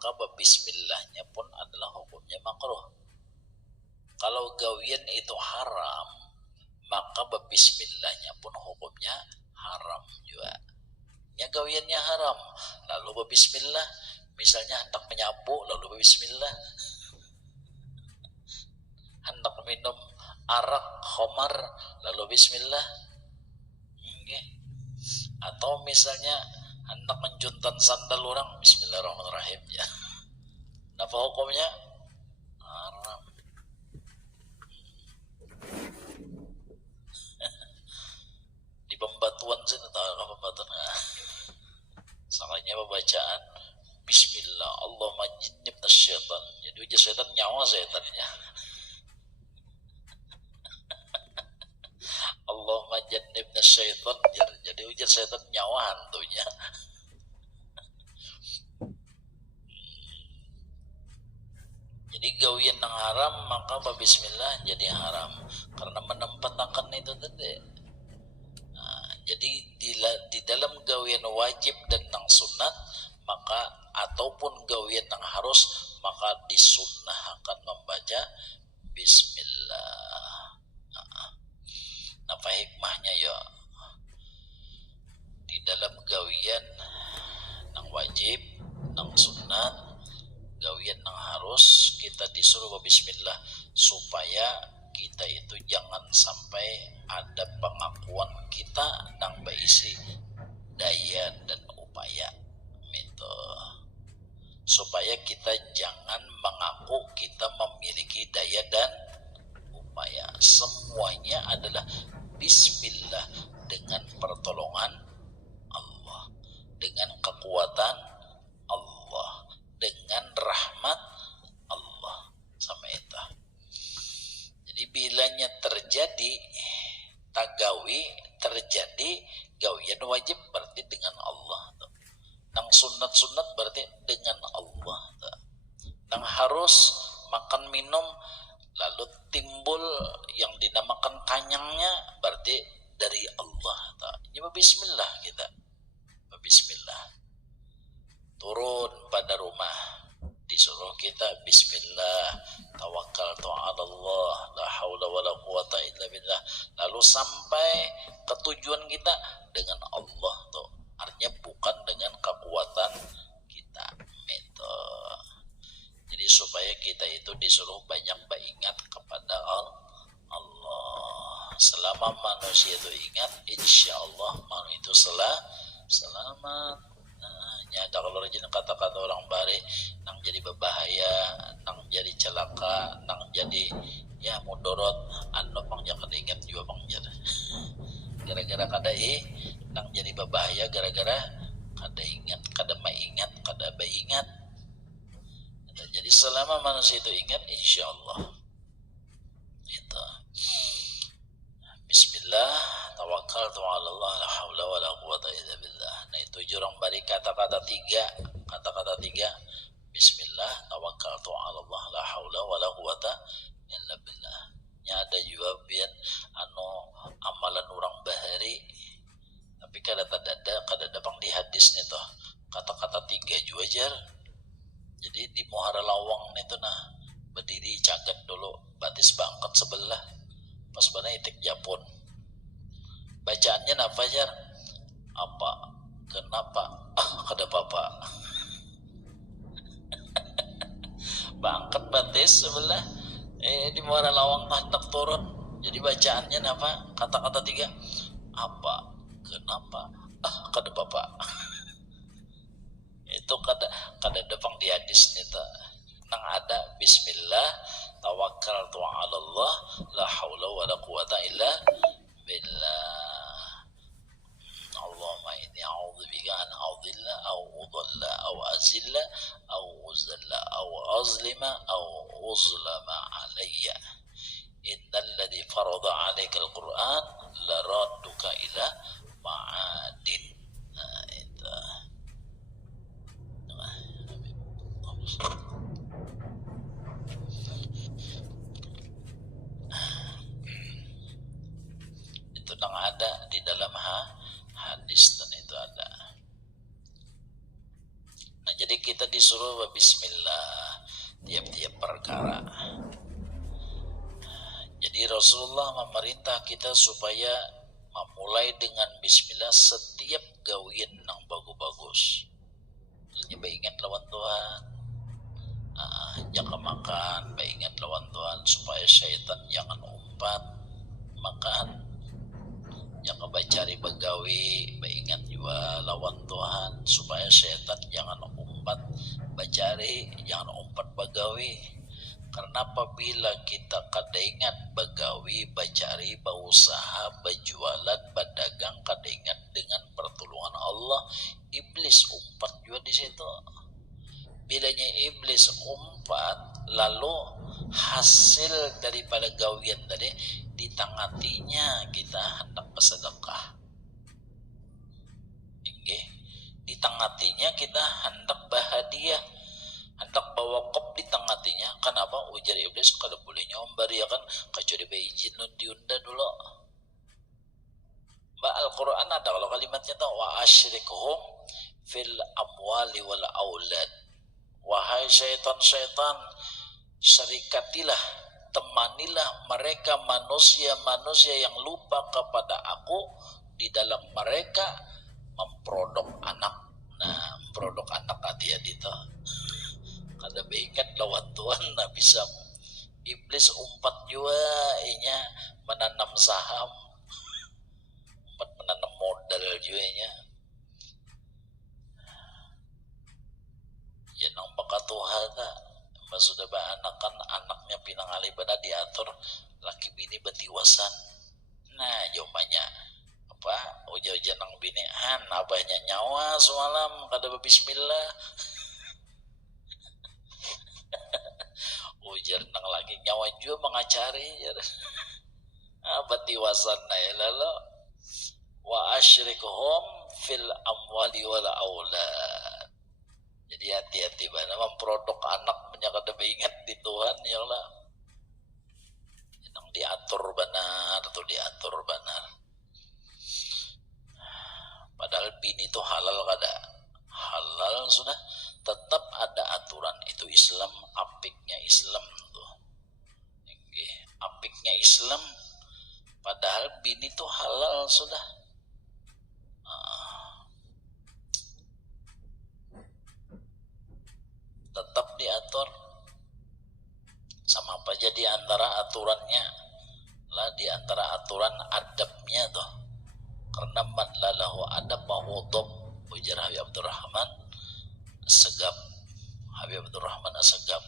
maka bismillahnya pun adalah hukumnya makruh. Kalau gawian itu haram, maka bismillahnya pun hukumnya haram juga. Ya gawiannya haram, lalu bismillah, misalnya hendak menyapu lalu bismillah, hendak minum arak khamar lalu bismillah, atau misalnya hendak menjuntan sandal orang bismillahirrahmanirrahim, ya. Apa hukumnya? Haram. Di pembatuan sih, tahu apa pembatuan? Salahnya pembacaan bismillah, Allahumma jinnibna syaitan. Jadi ujar setan nyawa setannya. Allahumma jannibna syaitan, jadi ujar setan nyawa hantunya. Jadi gawian yang haram maka bismillah jadi haram karena menempatkan itu tadi. Nah, jadi di dalam gawian wajib dan yang sunat maka ataupun gawian yang harus maka disunnahkan membaca bismillah. Apa hikmahnya ya? Di dalam gawian yang wajib, yang sunat, gawian yang harus kita disuruh bismillah supaya kita itu jangan sampai ada pengakuan kita yang berisi daya dan upaya gitu. Supaya kita jangan mengaku kita memiliki daya dan upaya. Semuanya adalah bismillah dengan pertolongan Allah, dengan kekuatan Allah, dengan rahmat Allah sama itu. Jadi bilanya terjadi tagawi, terjadi gawian wajib berarti dengan Allah. Nang sunat-sunat berarti dengan Allah. Nang harus makan minum lalu timbul yang dinamakan kanyangnya berarti dari Allah. Ini bismillah kita. Bismillah. Turun pada rumah disuruh kita bismillah, tawakkaltu 'ala Allah, la haula wala quwata illa billah. Lalu sampai ke tujuan kita dengan Allah tuh. Artinya bukan dengan kekuatan kita. Itu. Jadi supaya kita itu disuruh banyak beringat kepada Allah. Selama manusia itu ingat, insya Allah manusia itu selamat. Nah, kalau rajin kata-kata orang baik, nang jadi berbahaya, nang jadi celaka, nang jadi ya mudorot, anu pang jangan ingat juga pang jadi. Gara-gara kada nang jadi berbahaya, gara-gara kada ingat, kada maingat, kada beringat. Jadi selama manusia itu ingat, insya Allah itu. Bismillah, tawakkaltu 'ala Allah, la haula wala quwata illa billah. Nah itu jurang bari kata-kata tiga. Bismillah, tawakkaltu 'ala Allah, la haula wala quwata illa billah. Nya ada juga bian amalan orang bahari. Tapi kada pang di hadis nih toh. Kata-kata tiga juga jar. Jadi di Muhara Lawang itu nah berdiri cagat dulu batis bangkat sebelah pas bana itik Japon. Bacaannya apa jar? Apa? Kenapa? Kada apa-apa. Bangkat batis sebelah di Muara Lawang hendak turun. Jadi bacaannya apa? Kata-kata tiga. Apa? Kenapa? Kada apa-apa. Itu kada depang di hadis nita. Nang ada bismillah, tawakkaltu 'ala Allah, la haula wala quwata illa billah. Allahumma inni a'udzubika an a'udhilla aw udalla aw azilla aw uzalla aw azlima aw uzlama alayya. Innal ladzi farada 'alaika al-Qur'an la radduka ila ma'adin. Nah, itu. Itu yang ada di dalam hadis dan itu ada. Nah jadi kita disuruh disuruh bismillah tiap-tiap perkara. Jadi Rasulullah memerintah kita supaya memulai dengan bismillah setiap gawian yang bagus-bagus. Maksudnya ingat lawan Tuhan, jangan makan, ingat lawan Tuhan supaya syaitan jangan umpat makan. Jangan cari begawi, ingat juga lawan Tuhan supaya syaitan jangan umpat bacari, jangan umpat begawi. Karena apabila kita kada ingat begawi, bacari, berusaha, berjualan, berdagang, kada ingat dengan pertolongan Allah, iblis umpat juga di situ. Bilanya iblis umpat, lalu hasil daripada gawian tadi ditangatinya kita hendak bersedekah. Ditangatinya kita hendak berhadiah, hendak bawa kop ditangatinya. Kenapa? Ujar iblis kada boleh nyombar ya kan, kecuali beizin diunda dulu. Al-Quran ada kalau kalimatnya tuh wa asyrikhum fil amwali wal aulad. Wahai syaitan-syaitan, syarikatilah, temanilah mereka manusia-manusia yang lupa kepada aku di dalam mereka memproduk anak. Nah, produk anak hati-hati itu. Kada beikat lawan Tuhan, nah bisa iblis umpat juga inya menanam saham, umpat menanam modal juga nya. Ya nang baka Tuhan tak sudah anakan anaknya pinang alih pada diatur laki bini betiwasan. Nah jawabannya apa? Ujar nang bini abahnya nyawa semalam kada bismillah. Ujar nang lagi nyawa juga mengacari betiwasan na lalu wa asyrikhum fil amwali wal aulad. Jadi hati-hati bana memproduk anak menyakada ingat di Tuhan ya Allah. Yang diatur benar atau diatur benar. Padahal bini itu halal kada? Halal sudah, tetap ada aturan. Itu Islam, apiknya Islam tuh. Apiknya Islam, padahal bini itu halal sudah. Tetap diatur. Sama apa aja di antara aturannya lah, di antara aturan adabnya tuh. Karena man lalahu adab bahudab, ujar Habib Abdurrahman As-Sagaf. Habib Abdurrahman As-Sagaf,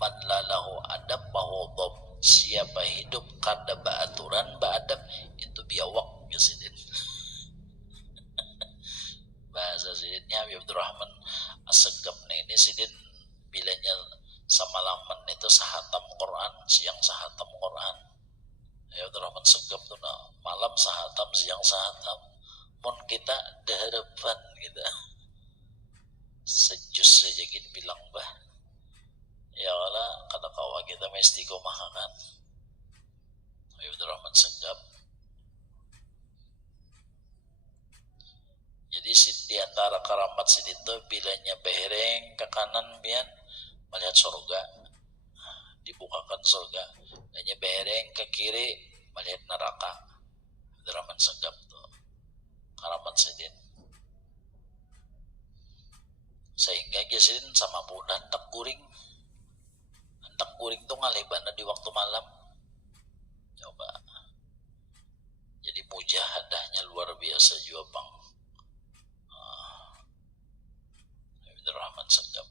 man lalahu adab bahudab, siapa hidup kada beraturan beradab itu biawak ya sidin. Bahasa sidinnya Habib Abdurrahman As-Sagaf ini sidin bilanya samalaman itu sahatam Quran, siang sahatam Quran. Ya Abdurrahman As-Sagaf tuh malam sahatam, siang sahatam. Mun kita deharapan kita sejus saja gitu bilang bah. Ya Allah kata kawa kita mesti komahakan. Ya Abdurrahman As-Sagaf. Jadi di antara karamat sidito bilanya behereng ke kanan bian melihat surga, dibukakan surga. Bilanya behereng ke kiri melihat neraka. Abdurrahman As-Sagaf tuh karamat sidin. Sehingga sidin sama pun hendak guring tuh ngalibana di waktu malam. Coba. Jadi mujahadahnya luar biasa juga bang. Abdurrahman As-Sagaf.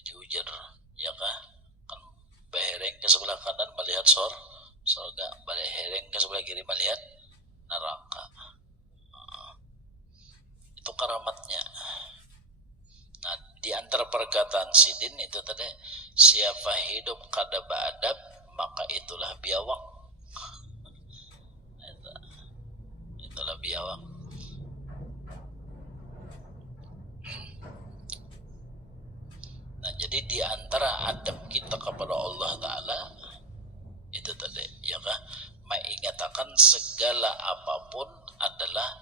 Jadi ujar ya kah? Kan behereng ke sebelah kanan melihat surga, behereng ke sebelah kiri melihat neraka. Itu karamatnya. Nah, di antara perkataan sidin itu tadi, siapa hidup kada beradab maka itulah biawak. Itulah biawak. Nah, jadi di antara adab kita kepada Allah Ta'ala itu tadi, ya kan? Mengatakan segala apapun adalah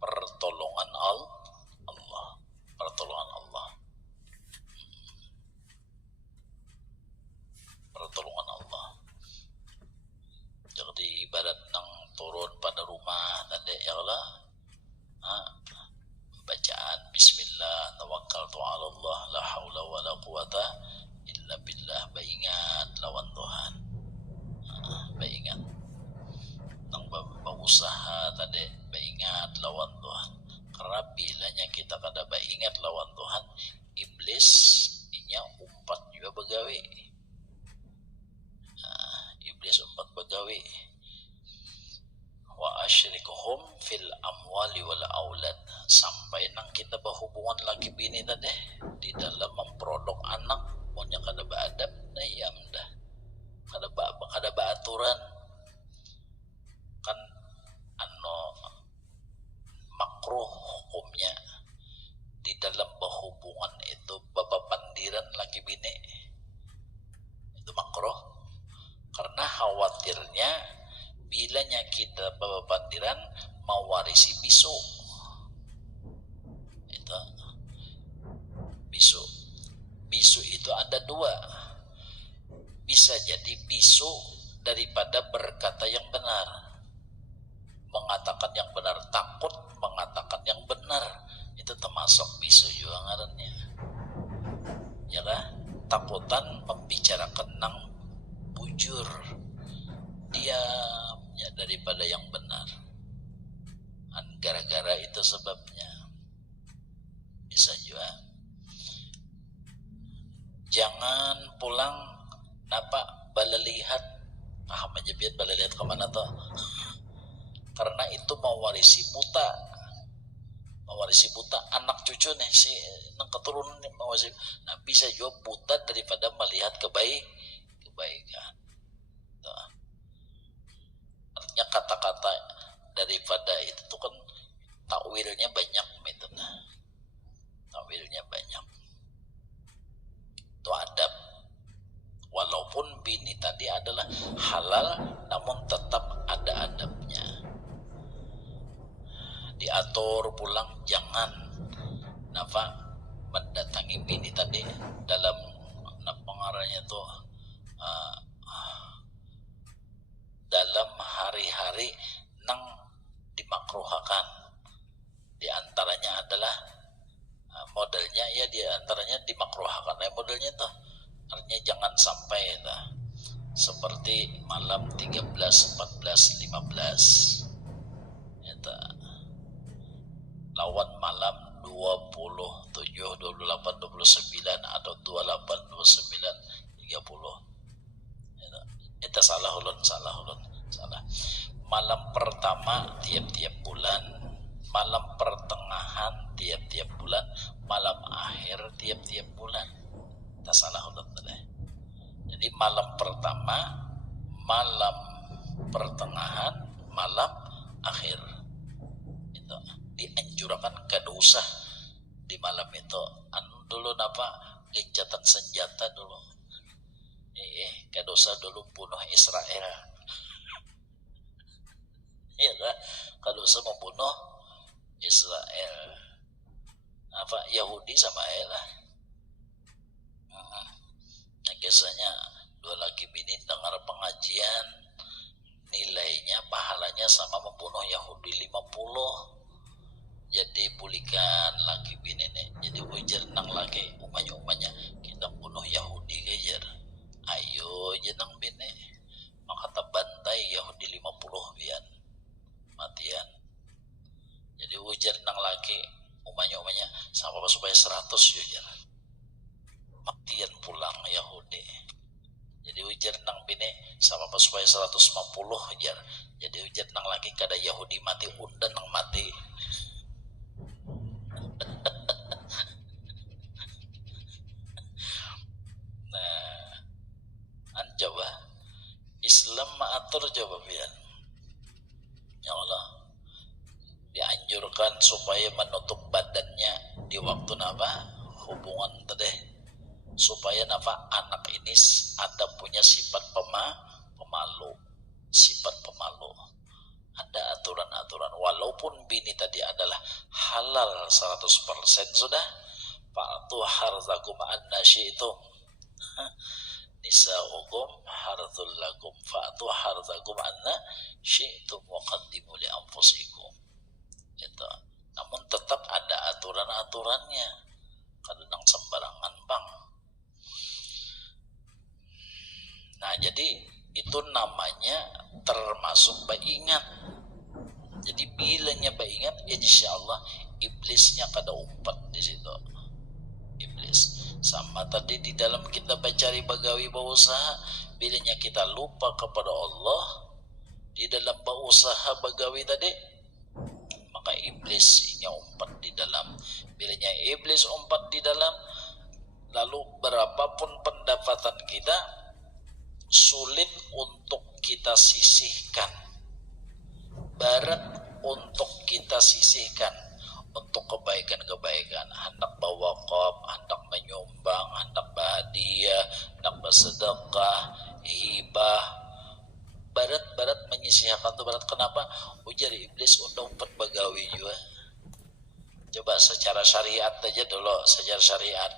pertolongan Allah, pertolongan Allah, pertolongan Allah. Jadi ibarat nang turun pada rumah tadi ya Allah, bacaan Bismillah, tawakkaltu 'ala Allah, la haula wala quwata illa billah, baingat lawan Tuhan, baingat nang berusaha tadi, baingat lawan Tuhan. Karena bilanya kita kada baingat lawan Tuhan, iblis inya umpat juga begawe. Iblis umpat begawe. Wa asyrikuhum fil amwali wal aulad, sampai nang kita berhubungan laki bini tadi di dalam memproduk anak, punya kada beadab nah yam dah, kada beaturan kan makruh hukumnya di dalam berhubungan itu bepandiran laki bini itu makruh, karena khawatirnya bilanya kita bepandiran mewarisi bisu. Itu bisu itu ada dua, bisa jadi bisu daripada berkata yang benar, mengatakan yang benar, takut mengatakan yang benar, itu termasuk bisu juga ngarannya ya kan, takutan membicarakan nang bujur, diamnya daripada yang benar, gara-gara itu sebabnya. Bisa juga jangan pulang napa balalihat, paham aja biar balalihat kemana tuh, karena itu mewarisi buta anak cucu nih si nang keturunan mewarisi. Nah bisa juga buta daripada melihat kebaikan. Tuh. Artinya kata-kata daripada itu tuh kan takwilnya banyak, itu nah takwilnya banyak. Itu adab, walaupun bini tadi adalah halal namun tetap ada adabnya. Diatur pulang jangan mendatangi bini tadi dalam pengarahnya itu dalam hari-hari nang dimakruhakan. Di antaranya adalah modelnya ya, di antaranya dimakruhakan ya modelnya tuh, artinya jangan sampai seperti malam 13, 14, 15 itu lawan malam 27, 28, 29 atau 28, 29, 30 itu salah. Malam pertama tiap-tiap bulan, malam pertengahan tiap-tiap bulan, malam akhir tiap-tiap bulan. Tak salah ulun tadi. Jadi malam pertama, malam pertengahan, malam akhir. Itu dianjurkan kada usah di malam itu. Dulu gencatan senjata dulu. Kada usah dulu bunuh Israel. Iya kan? Kada usah membunuh Israel. Yahudi sama lah. Kisahnya dua laki bini dengar pengajian, nilainya pahalanya sama membunuh Yahudi 50. Jadi pulikan laki bini nih. Jadi ujar nang laki umanya kita bunuh Yahudi kejar. Ayo jenang bini. Maka bantai Yahudi 50 bian matian. Jadi ujar nang laki umanya sama supaya 100 ujar. Matian pulang Yahudi. Jadi ujar nang bini sama supaya 150 ujar. Jadi ujar nang laki kada Yahudi mati undan nang mati. Nah, coba Islam mengatur coba biar. Ya Allah, dianjurkan supaya menutup badannya di waktu hubungan tadi, supaya anak ini ada punya sifat pemalu. Ada aturan-aturan, walaupun bini tadi adalah halal 100% sudah, fa'tu harzakum anna syi'tum, nisa'ukum harthul lakum fa'tu harzakum anna syi'tum wa qaddimu li anfusikum. Gitu. Namun tetap ada aturan-aturannya, kadang sembarangan bang. Nah jadi itu namanya termasuk ingat. Jadi bilanya ingat, insya Allah iblisnya kada umpat di situ. Iblis sama tadi di dalam kita mencari bagawi berusaha, bilanya kita lupa kepada Allah di dalam berusaha bagawi tadi, maka iblisnya umpat di dalam. Bilanya iblis umpat di dalam, lalu berapapun pendapatan kita sulit untuk kita sisihkan, barat untuk kita sisihkan untuk kebaikan-kebaikan, hendak berwakaf, hendak menyumbang, hendak berhadiah, hendak bersedekah, hibah, barat menyisihkan tu barat. Kenapa? Ujar iblis undang umpat bagawi juga. Coba secara syariat aja dulu, secara syariat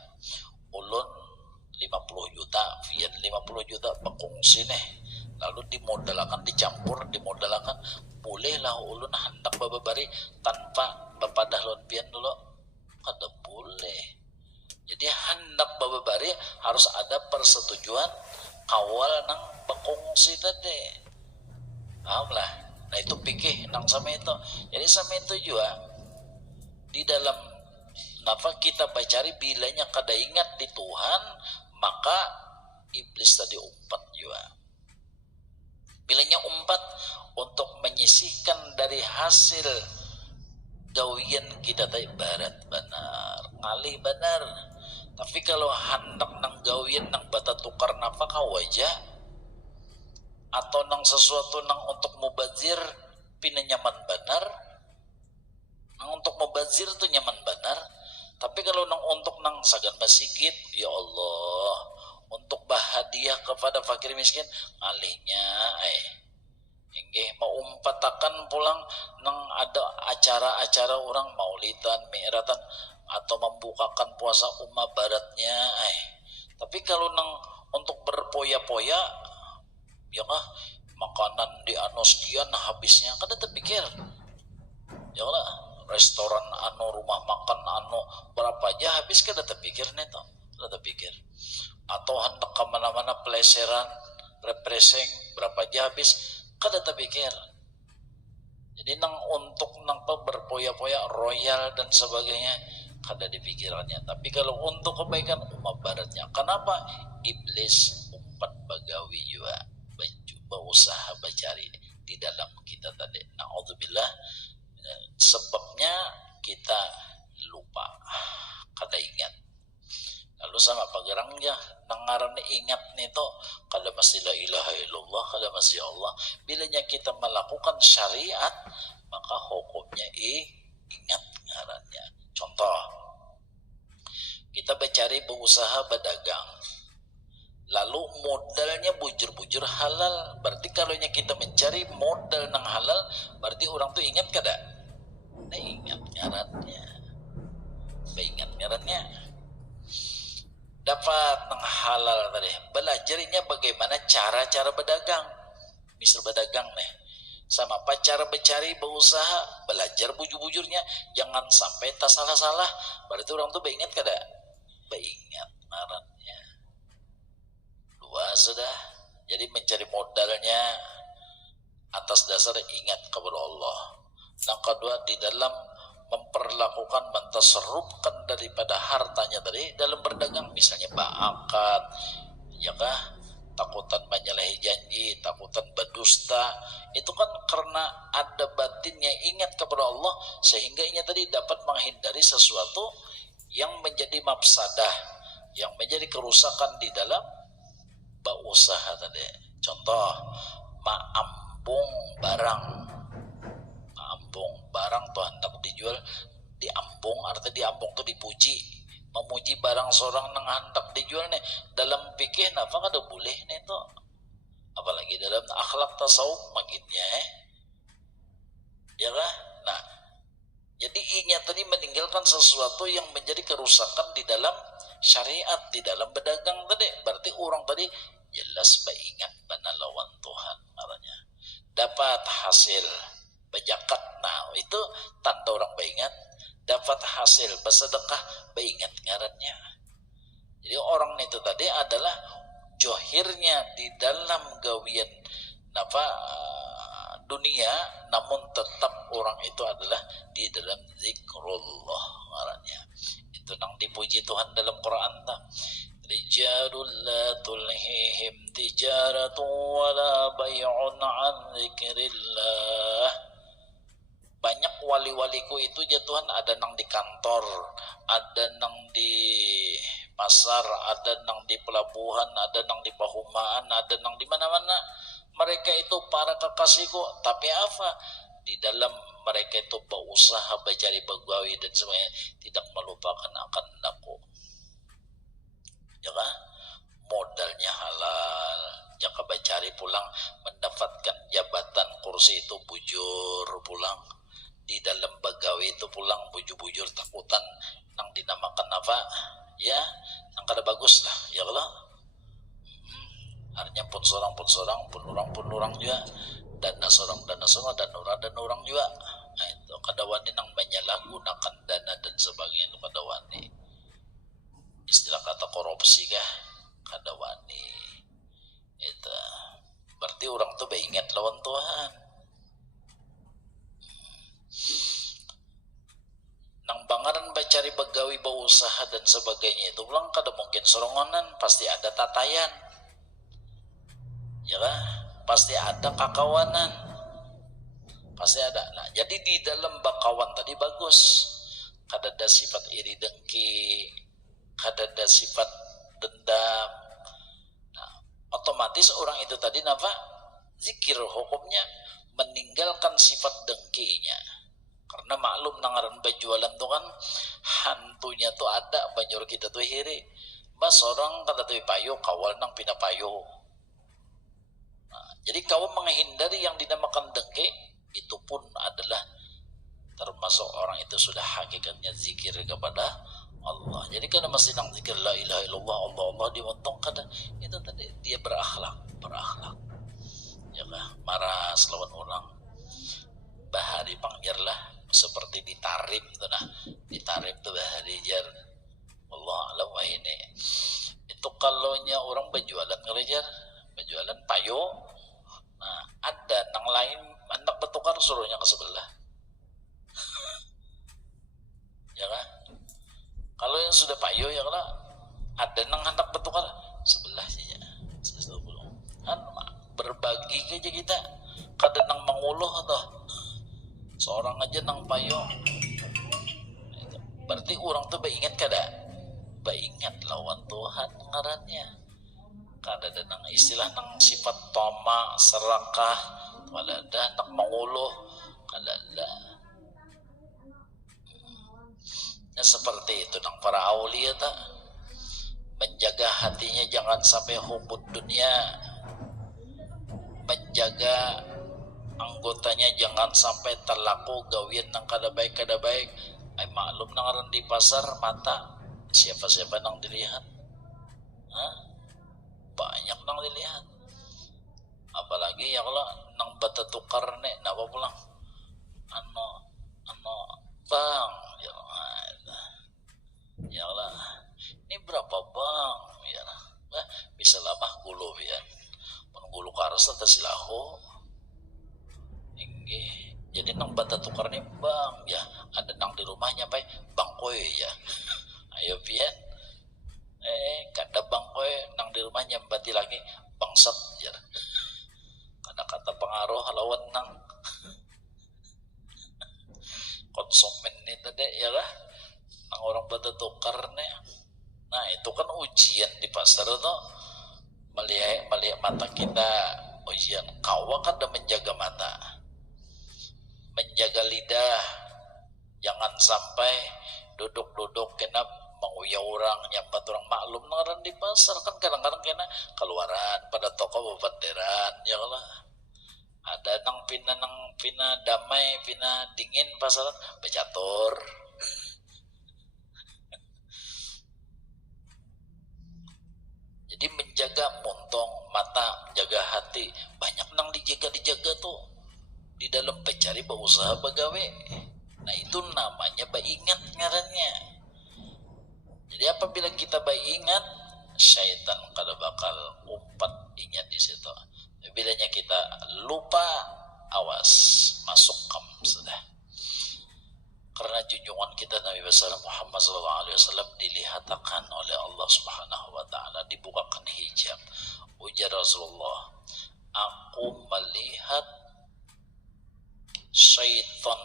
ulun 50 juta, fiat 50 juta berkongsi nih, lalu dimodalkan, dicampur, dimodalkan, bolehlah ulun hendak bababari tanpa bapadah lonpian dulu, kada boleh. Jadi hendak bababari harus ada persetujuan kawal nang berkongsi tadi, paham lah. Nah itu pikir nang sama itu. Jadi sama itu juga di dalam nafas kita bacari bilanya kada ingat di Tuhan, maka iblis tadi umpat juga. Bilanya umpat untuk menyisihkan dari hasil gawian kita tadi barat benar, ngalih benar. Tapi kalau hendak nang gawian nang bata tukar nafkah wajah atau nang sesuatu nang untuk mubazir pina nyaman benar, nang untuk mubazir tu nyaman benar. Tapi kalau nang untuk nang sagan masjid, ya Allah, untuk bahadiah kepada fakir miskin, ngalihnya enggih mau umpatakan pulang nang ada acara-acara orang maulidan, mi'ratan atau membukakan puasa umat baratnya. Tapi kalau nang untuk berpoya-poya, ya kah makanan di anu sekian habisnya, kada terpikir. Ya lah, restoran anu, rumah makan anu berapa aja habis, kada terpikir neto, kada terpikir. Atau hendak ke mana-mana peleseran, represing berapa aja habis, kada terpikir. Jadi nang untuk nang berpoya-poya royal dan sebagainya kada dipikirannya. Tapi kalau untuk kebaikan umat baratnya, kenapa? Iblis umpat bagawi juga, berusaha bacari di dalam kita tadi. Na'udzubillah, sebabnya kita lupa, kada ingat. Lalu sama pagerangnya nangaran ingat nito, kada masih la ilaha illallah, kada masih Allah. Bilanya kita melakukan syariat, maka hukumnya ingat ngarannya. Contoh, kita mencari berusaha berdagang, lalu modalnya bujur-bujur halal. Berarti kalau kita mencari modal nang halal, berarti orang tuh ingat kada? Nah, ingat ngarannya. Ingat ngarannya. Dapat nang halal tadi, belajarnya bagaimana cara-cara berdagang. Misal berdagang nih, sama apa cara mencari berusaha, belajar bujur-bujurnya, jangan sampai tak salah-salah. Berarti orang tuh ingat kada? Ingat ngarannya. Dua sudah. Jadi mencari modalnya atas dasar ingat kepada Allah. Yang kedua, di dalam memperlakukan, mentasarrufkan daripada hartanya tadi dalam berdagang, misalnya ba'akat, ya kah, takutan menyalahi janji, takutan berdusta, itu kan karena ada batinnya ingat kepada Allah, sehingga ini tadi dapat menghindari sesuatu yang menjadi mafsadah, yang menjadi kerusakan di dalam berusaha tadi. Contoh, ma'ambung barang, barang tuh hendak dijual, diambung, artinya diambung tuh dipuji, memuji barang seorang nang hendak dijual nih, dalam fikih napa kada boleh nih tuh, apalagi dalam akhlak tasawuf makitnya ya kan? Nah, jadi ingat tadi meninggalkan sesuatu yang menjadi kerusakan di dalam syariat, di dalam berdagang tadi. Berarti orang tadi jelas ingat bana lawan Tuhan artinya. Dapat hasil berzakat. Nah, itu tanda orang ingat. Dapat hasil bersedekah ingat ngarannya. Jadi orang itu tadi adalah johirnya di dalam gawian dunia, namun tetap orang itu adalah di dalam zikrullah ngarannya. Itu nang dipuji Tuhan dalam Quran ta. Rijalul la tulhihim tijaratu wala bay'un an zikrillah. Banyak wali-waliku itu ya Tuhan, ada nang di kantor, ada nang di pasar, ada nang di pelabuhan, ada nang di pahumaan, ada nang di mana-mana. Mereka itu para kekasihku, tapi apa? Di dalam mereka itu berusaha mencari pegawai dan semuanya, tidak melupakan akan aku. Ya kan? Modalnya halal, jika mencari pulang mendapatkan jabatan kursi itu bujur pulang. Di dalam pegawai itu pulang bujur-bujur takutan nang dinamakan apa? Ya, nang kada bagus lah, ya Allah. Artinya pun orang juga, dana seorang dan orang juga. Nah, itu kadawani nang menyalahgunakan dana dan sebagainya itu kadawani. Istilah kata korupsi kah? Kadawani. Itu berarti orang tuh ingat lawan Tuhan. Nang bangaran bacari begawi berusaha dan sebagainya itu pulang kada mungkin sorongonan, pasti ada tatayan. Ya kan? Pasti ada kakawanan. Pasti ada. Nah, jadi di dalam bakawan tadi bagus. Kada ada sifat iri dengki, kada ada sifat dendam. Nah, otomatis orang itu tadi napa? Zikir hukumnya meninggalkan sifat dengkinya. Karena maklum nangaran berjualan tuh kan hantunya tuh ada banjur kita tuh hiri. Bas orang kata tuh payo kawal nang pina payo. Nah, jadi kau menghindari yang dinamakan dengki, itu pun adalah termasuk orang itu sudah hakikatnya zikir kepada Allah. Jadi kan mesti nang zikir la ilaha illallah Allah Allah diwontong kada itu tadi dia berakhlak. Ya kan? Marah lawan orang. Bahari panggirlah seperti ditarim tuh nah. Ditarim tuh bahari jar. Allah alam wa ini. Itu kalaunya orang berjualan ngerejar, berjualan payo. Nah, ada nang lain hendak bertukar suruhnya ke sebelah. Ya kan? Kalau yang sudah payo ya kan ada nang hendak bertukar sebelah saja. 120. Kan berbagi aja kita. Kada nang menguluh atau seorang aja nang payo. Itu. Berarti orang tuh beringat kada? Beringat lawan Tuhan ngarannya. Kada ada nang istilah nang sifat toma, serakah, kada ada nang menguluh, kada ada. Ya seperti itu nang para aulia tak menjaga hatinya jangan sampai hubud dunia, menjaga anggotanya jangan sampai terlaku gawian nang kada baik. Ay maklum nang di pasar mata siapa nang dilihat. Hah? Banyak nang dilihat. Apalagi ya kalau nang bata tukar nek napa pulang. Ano bang ya Allah. Ini berapa bang? Ya lah. Bisa lama gulu ya. Penggulu karas atau silahu. Inggih. Jadi nang bata tukar nih bang ya. Ada nang di rumahnya bay bang koy ya. Ayo pian. Kada bang koy nang di rumahnya bati lagi bangsat ya. Kata pengaruh lawan nang konsumen ini tadi ya lah. Nang orang bata tukar nih. Nah itu kan ujian di pasar tuh melihat mata kita ujian. Kawa kan udah menjaga mata, menjaga lidah, jangan sampai duduk kena menguyah orang, nyambat orang maklum ngaran di pasar kan kadang-kadang kena keluaran pada toko bebanderan ya lah. Ada nang pina damai, pina dingin pasaran becatur. Jadi menjaga montong mata, menjaga hati, banyak nang dijaga tuh di dalam pencari berusaha begawe. Nah itu namanya ingat ngarannya. Jadi apabila kita ingat, syaitan kada bakal umpat ingat di situ. Bilanya kita lupa, awas masuk kam sudah. Karena junjungan kita Nabi besar Muhammad SAW dilihatkan oleh Allah Subhanahu Wa Taala, dibukakan hijab. Ujar Rasulullah, aku melihat syaitan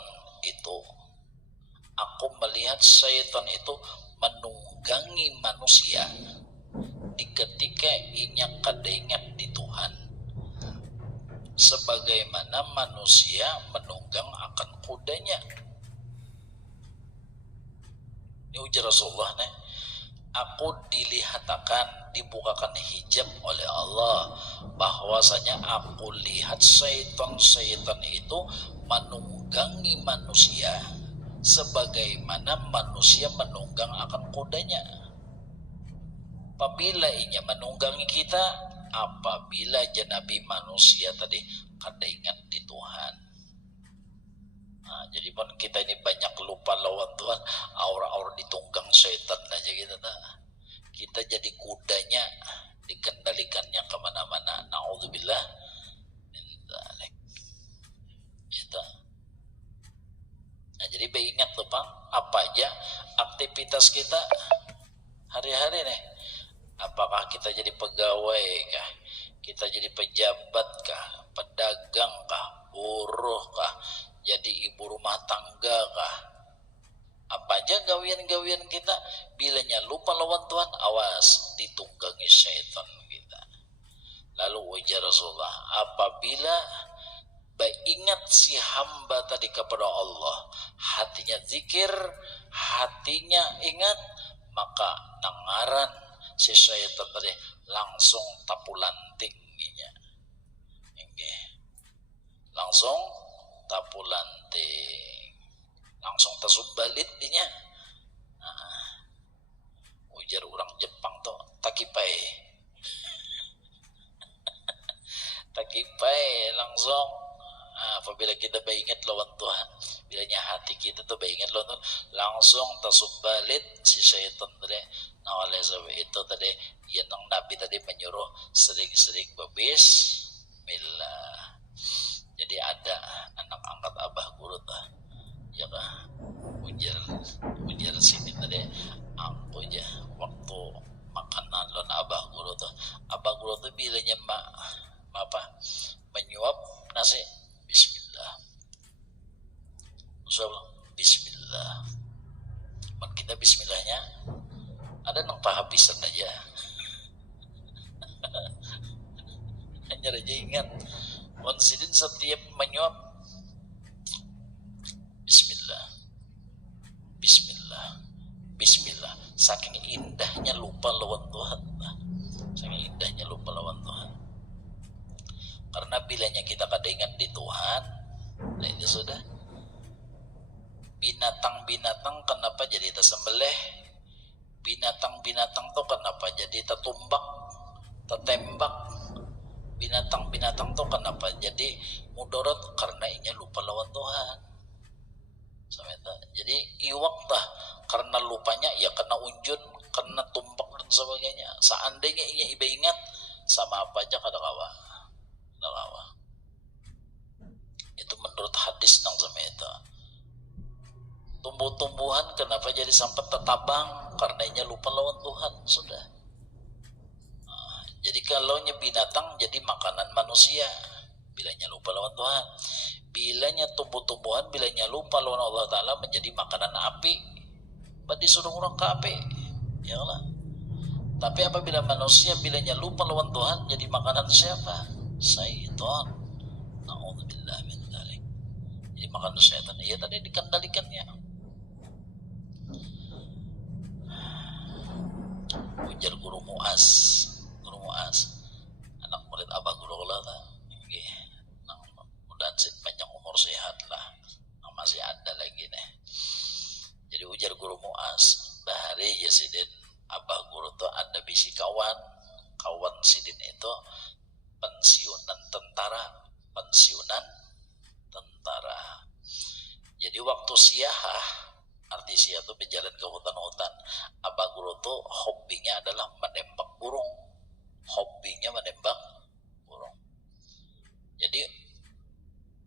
itu, menunggangi manusia di ketika inya kada ingat di Tuhan, sebagaimana manusia menunggang akan kudanya. Ini ujar Rasulullah nih, aku dilihatkan, dibukakan hijab oleh Allah, bahwasanya aku lihat syaitan itu menunggangi manusia sebagaimana manusia menunggang akan kudanya. Apabila inya menunggangi kita, apabila janabi manusia tadi kada ingat di Tuhan. Nah, jadi pun kita ini banyak lupa lawan Tuhan, aura-aura ditunggang syaitan aja kita tak. Kita jadi kudanya, dikendalikannya kemana-mana. Na'udzubillah min dzalik. Itu. Nah, jadi ingat tuh Bang, apa aja aktivitas kita hari-hari nih. Apakah kita jadi pegawai kah? Kita jadi pejabat kah? Pedagang kah? Buruh kah? Jadi ibu rumah tangga kah? Apa aja gawian-gawian kita, bilanya lupa lawan Tuhan, awas ditunggangi syaitan kita. Lalu ujar Rasulullah, apabila ingat si hamba tadi kepada Allah, hatinya zikir, hatinya ingat, maka nangaran si syaitan tadi langsung tapulantingnya. Langsung tapulanting, langsung tasubbalit dinya. Ujar orang Jepang tuh takipai langsung. Apabila kita ingat lawan Tuhan, bilanya hati kita tuh ingat lawan Tuhan, langsung tasubbalit si syaitan tadi. Nah oleh sebab itu tadi yang Nabi tadi menyuruh sering-sering bismillah. Jadi ada anak angkat abah guru tuh, ya kah, ujar sini tadi, aku aja waktu makanan lon abah guru tuh bilanya menyuap nasi, bismillah, bismillah. Kita bismillahnya ada nang pahabisan aja. Hanya aja ingat, konsidin setiap menyuap bismillah, bismillah, bismillah. Saking indahnya lupa lawan Tuhan. Saking indahnya lupa lawan Tuhan. Karena bilanya kita kada ingat di Tuhan, nah itu sudah. Binatang-binatang kenapa jadi tersembelih? Binatang-binatang tuh kenapa jadi tertumbak, tertembak? Binatang-binatang tuh kenapa jadi mudarat? Karena inya lupa lawan Tuhan. Jadi iwak dah karena lupanya ya kena unjun, kena tumbak dan sebagainya. Seandainya inya iba ingat, sama apa aja kada kawa. Itu menurut hadis nang sama itu. Tumbuh-tumbuhan kenapa jadi sampai tetabang? Karena inya lupa lawan Tuhan sudah. Jadi kalau binatang jadi makanan manusia, bilanya lupa lawan Tuhan. Bilanya tumbuh-tumbuhan, bilanya lupa lawan Allah Ta'ala menjadi makanan api. Berarti suruh orang ke api, ya Allah. Tapi apabila manusia bilanya lupa lawan Tuhan, jadi makanan siapa? Syaitan. Na'udzubillah min dzalik. Jadi makanan syaitan, iya tadi dikendalikannya. Ujar guru Mu'az, anak murid abah guru Allah ya sidin abah guru tuh ada bisi kawan sidin itu pensiunan tentara. Jadi waktu siahah, arti siah tuh berjalan ke hutan-hutan, abah guru tuh hobinya adalah menembak burung. Jadi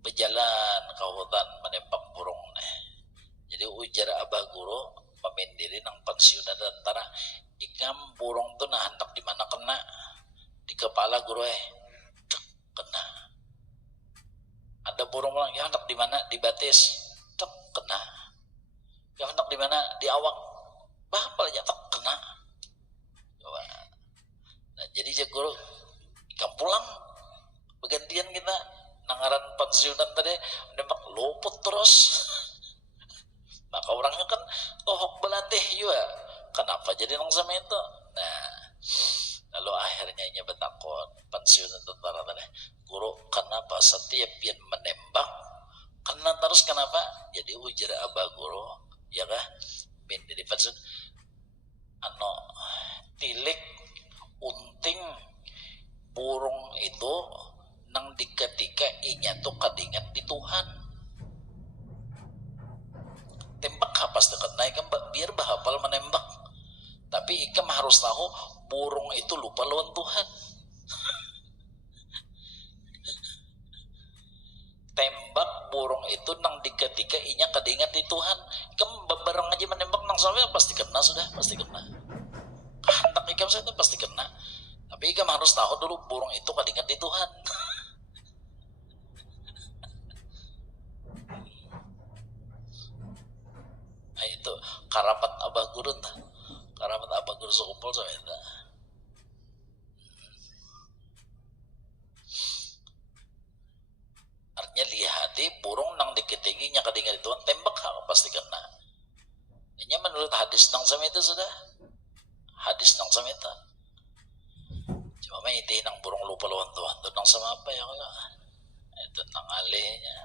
berjalan ke hutan menembak burung. Jadi ujar abah guru memindiri nang pensiunan tentara, ikam burung tuh nah hendak di mana kena di kepala guru kena. Ada burung yang hendak di mana di batis kena. Yang hendak di mana di awak bahapal aja kena. Coba. Nah, jadi guru ikam pulang bergantian kita nangaran pensiunan tadi menembak luput terus. Maka orangnya kan tohok belatih juga. Kenapa jadi nang sama itu? Nah, lalu akhirnya nya betakon pensiunan tentara tadi, guru kenapa setiap yang menembak kena terus, kenapa? Jadi ujar abah guru, ya kah? Bin di pensiun tilik unting burung itu nang diketika inya tuh kadingat di Tuhan. Tembak hapas dekat naik biar bahapal menembak, tapi ikam harus tahu burung itu lupa lawan Tuhan. Tembak burung itu nang diketika inya kadingat di Tuhan. Ikam bebereng aja menembak nang sampai pasti kena, sudah pasti kena. Kehendak ikam saya itu pasti kena, tapi ikam harus tahu dulu burung itu kadingat di Tuhan. Nah, itu karamat abah guru sekumpul sama itu. Artinya lihati burung nang diketiginya kadingat itu tembak pasti kena. Ini menurut hadis nang sama itu sudah. Hadis nang sama itu. Cuma itu nang burung lupa lawan Tuhan. Itu nang sama apa ya kalau? Itu nang alihnya.